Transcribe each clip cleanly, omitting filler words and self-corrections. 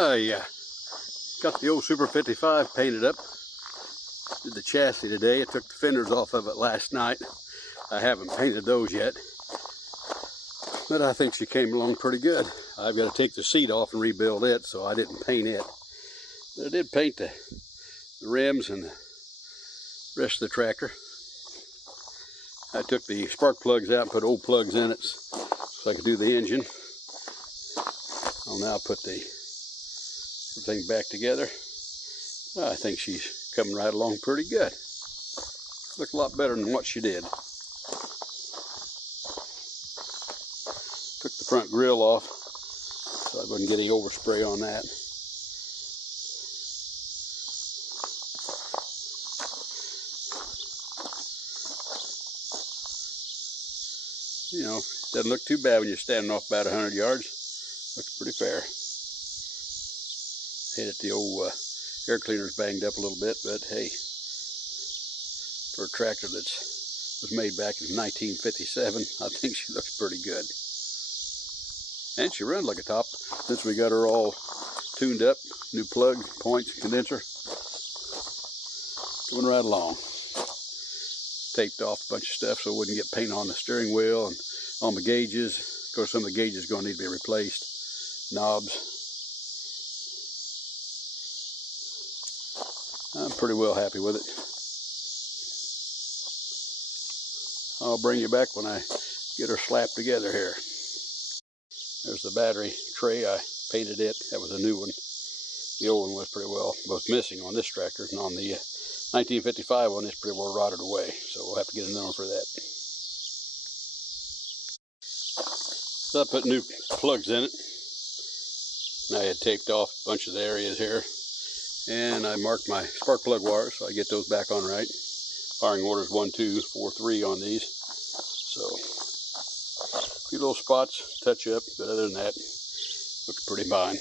Yeah, got the old Super 55 painted up. Did the chassis today. I took the fenders off of it last night. I haven't painted those yet, but I think she came along pretty good. I've got to take the seat off and rebuild it, so I didn't paint it. But I did paint the rims and the rest of the tractor. I took the spark plugs out and put old plugs in it so I could do the engine. I'll now put everything back together. I think she's coming right along pretty good. Look a lot better than what she did. Took the front grill off so I wouldn't get any overspray on that. You know, doesn't look too bad when you're standing off about 100 yards. Looks pretty fair. Hate it, the old air cleaner's banged up a little bit, but hey, for a tractor that was made back in 1957, I think she looks pretty good. And she runs like a top since we got her all tuned up, new plugs, points, condenser. Going right along. Taped off a bunch of stuff so it wouldn't get paint on the steering wheel and on the gauges. Of course, some of the gauges are going to need to be replaced. Knobs. I'm pretty well happy with it. I'll bring you back when I get her slapped together here. There's the battery tray. I painted it. That was a new one. The old one was pretty well both missing on this tractor, and on the 1955 one, it's pretty well rotted away. So we'll have to get a new one for that. So I put new plugs in it. And I had taped off a bunch of the areas here. And I marked my spark plug wires so I get those back on right. Firing orders 1, 2, 4, 3 on these. So a few little spots, touch up, but other than that, looks pretty fine.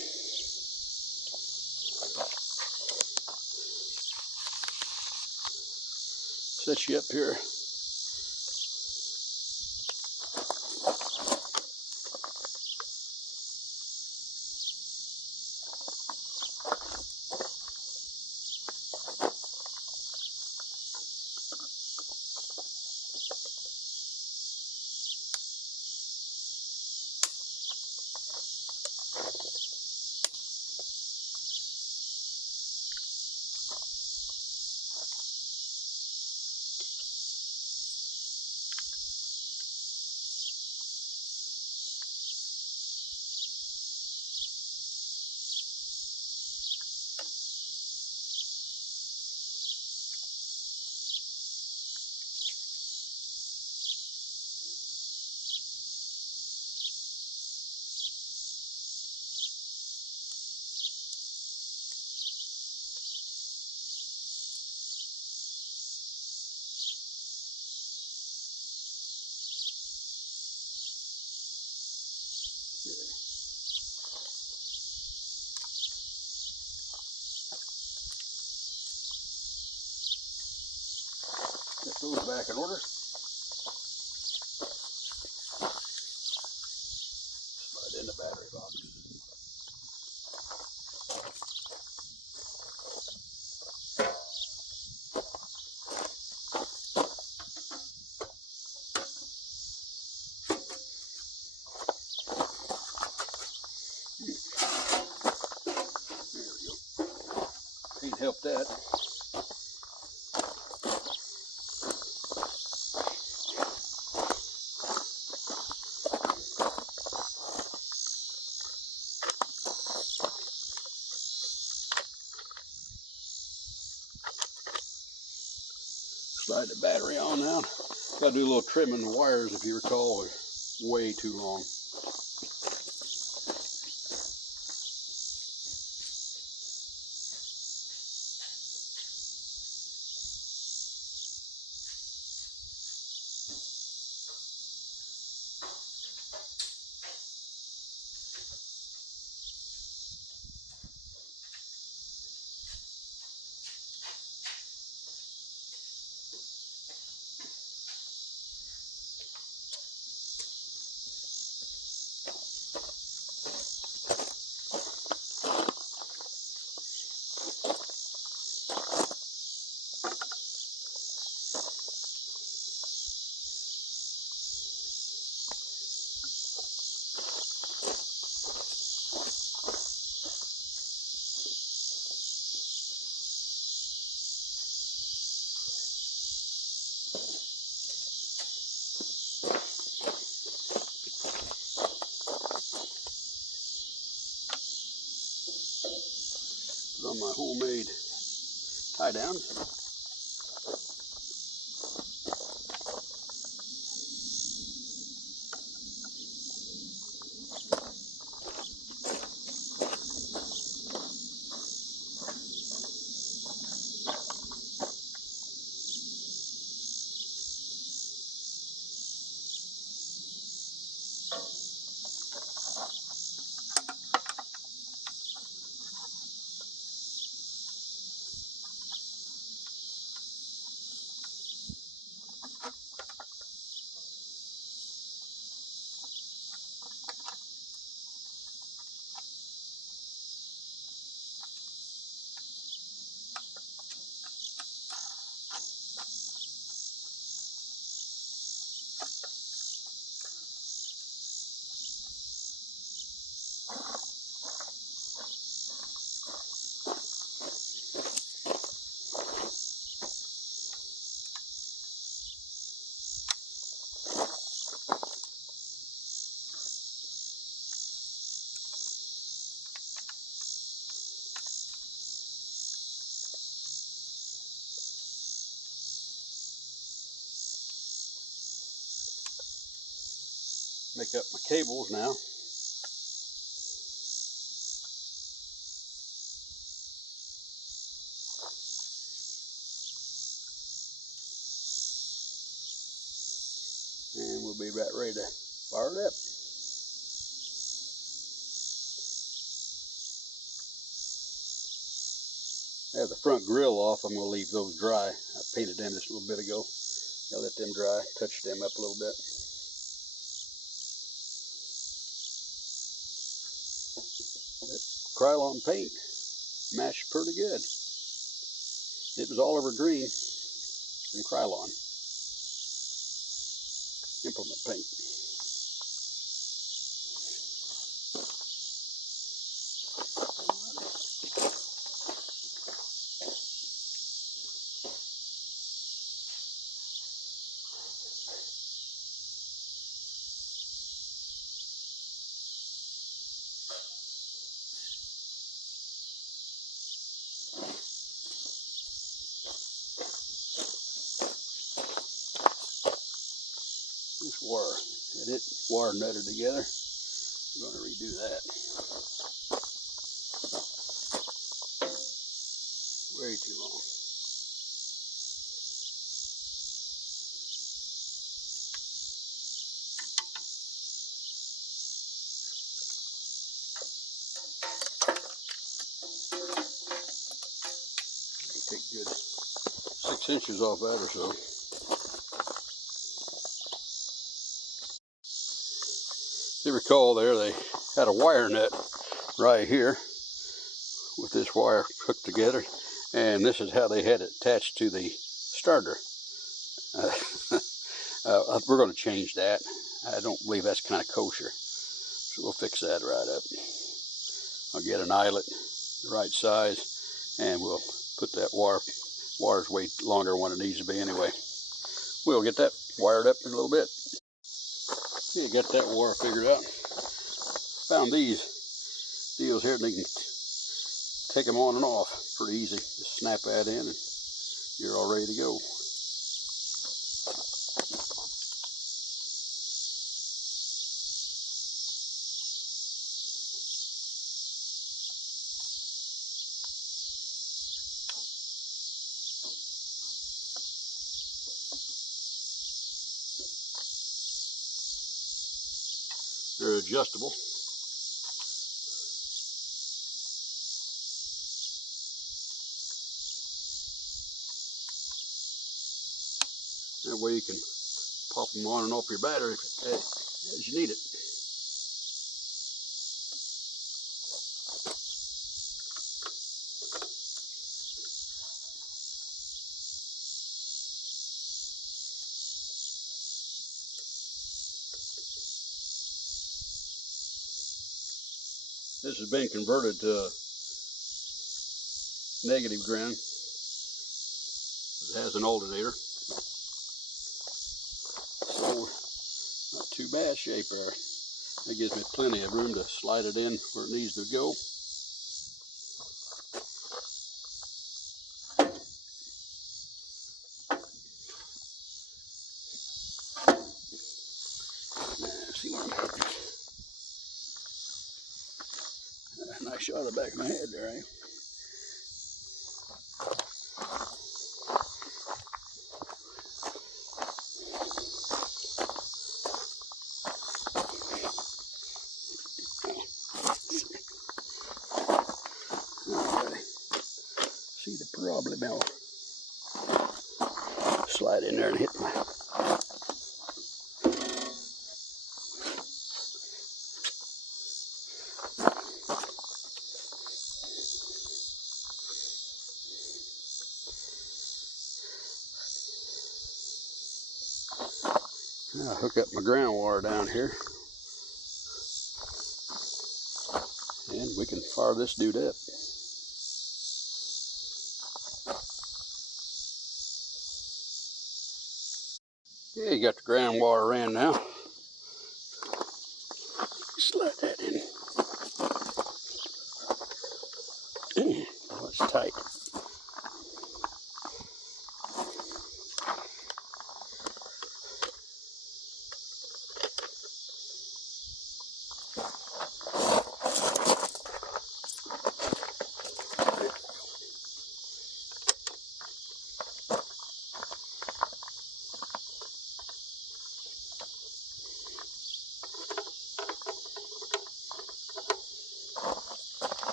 Set you up here. Get those back in order. Slide in the battery box. There we go. Can't help that. Slide the battery on now. Got to do a little trimming. The wires, if you recall, are way too long. on my homemade tie down. Make up my cables now. And we'll be about ready to fire it up. I have the front grill off. I'm going to leave those dry. I painted them just a little bit ago. I'll let them dry, touch them up a little bit. Krylon paint matched pretty good. It was all over green and Krylon implement paint. This wire, and it wire nutted together. I'm going to redo that. Way too long. Take good 6 inches off that or so. You recall there they had a wire nut right here with this wire hooked together, and this is how they had it attached to the starter. We're going to change that. I don't believe that's kind of kosher, so we'll fix that right up. I'll get an eyelet the right size, and we'll put that wire's way longer than what it needs to be anyway. We'll get that wired up in a little bit. Okay, got that wire figured out. Found these deals here, and you can take them on and off pretty easy. Just snap that in and you're all ready to go. They're adjustable. That way you can pop them on and off your battery as you need it. This has been converted to negative ground. It has an alternator. So, not too bad shape there. That gives me plenty of room to slide it in where it needs to go. shot the back of my head there, eh? Alrighty. See the problem now. Slide in there and hit my. I'll hook up my ground wire down here and we can fire this dude up. Okay, you got the ground wire ran now. Slide that in. Oh, it's tight.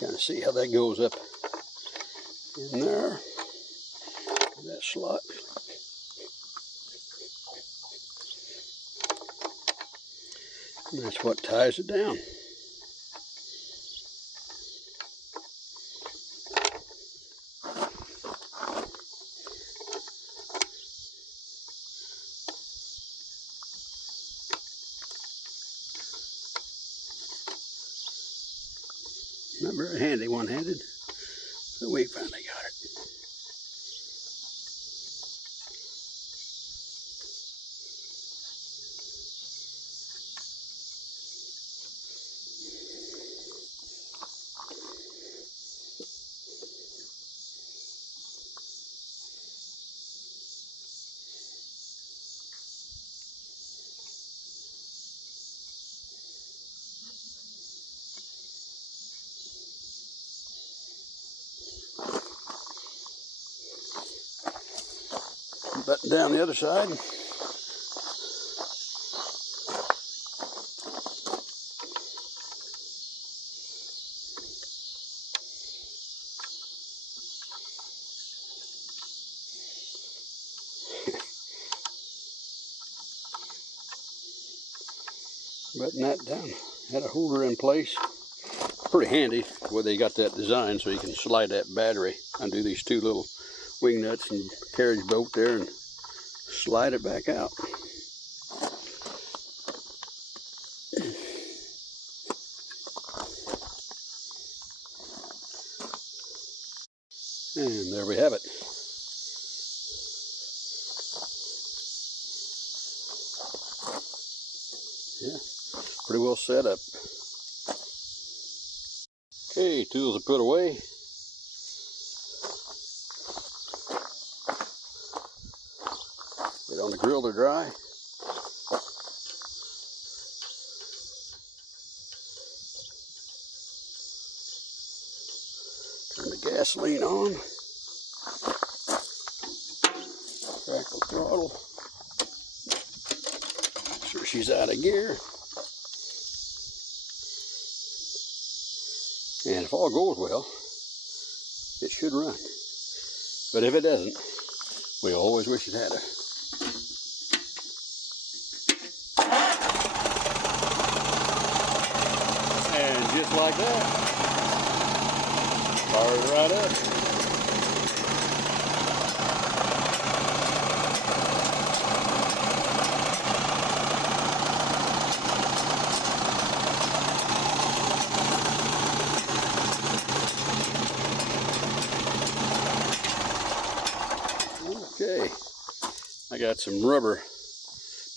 Kind of see how that goes up in there, that slot. And that's what ties it down. Not very handy one-handed, but we finally got it. Button down the other side. Button that down. Had a holder in place. Pretty handy where they got that design so you can slide that battery undo these two little wing nuts and carriage bolt there and slide it back out. And there we have it. Yeah, pretty well set up. Okay, tools are put away. Wait on the grill to dry. Turn the gasoline on. Crackle throttle. Make sure she's out of gear. And if all goes well, it should run. But if it doesn't, we always wish it had. And just like that, fires right up. Okay, I got some rubber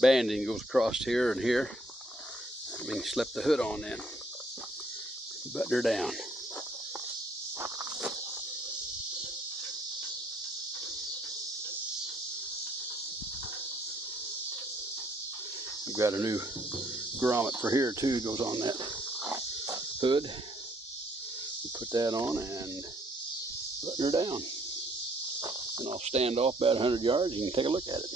banding goes across here and here. I mean, slip the hood on then. Button her down. We've got a new grommet for here too, goes on that hood. We'll put that on and button her down. And I'll stand off about 100 yards and you can take a look at it.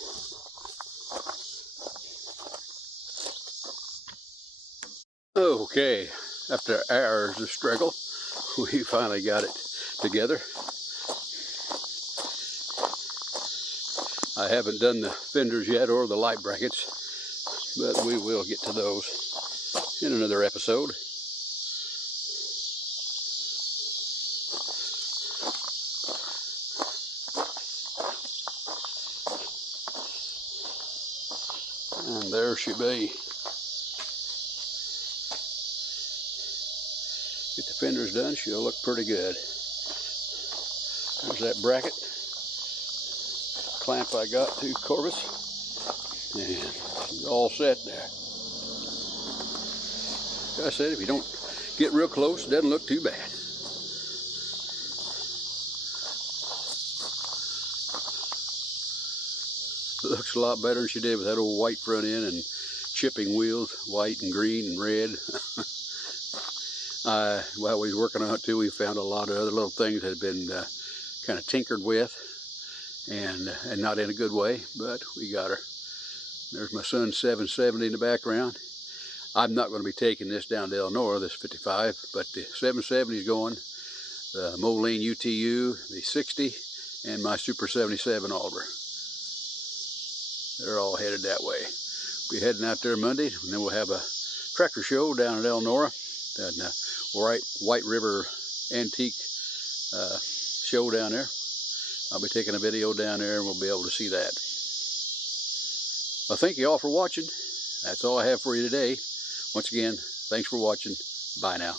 Okay, after hours of struggle, we finally got it together. I haven't done the fenders yet or the light brackets, but we will get to those in another episode. And there she be. Get the fenders done, she'll look pretty good. There's that bracket clamp I got to Corvus, and she's all set there. Like I said, if you don't get real close, it doesn't look too bad. It looks a lot better than she did with that old white front end and chipping wheels, white and green and red. While we was working on it too, we found a lot of other little things that had been kind of tinkered with, and not in a good way, but we got her. There's my son's 770 in the background. I'm not going to be taking this down to Elnora, this 55, but the 770 is going, the Moline UTU, the 60, and my Super 77 Alder. They're all headed that way. We'll be heading out there Monday, and then we'll have a tractor show down at Elnora, and White River Antique show down there. I'll be taking a video down there and we'll be able to see that. Well, thank you all for watching. That's all I have for you today. Once again, thanks for watching. Bye now.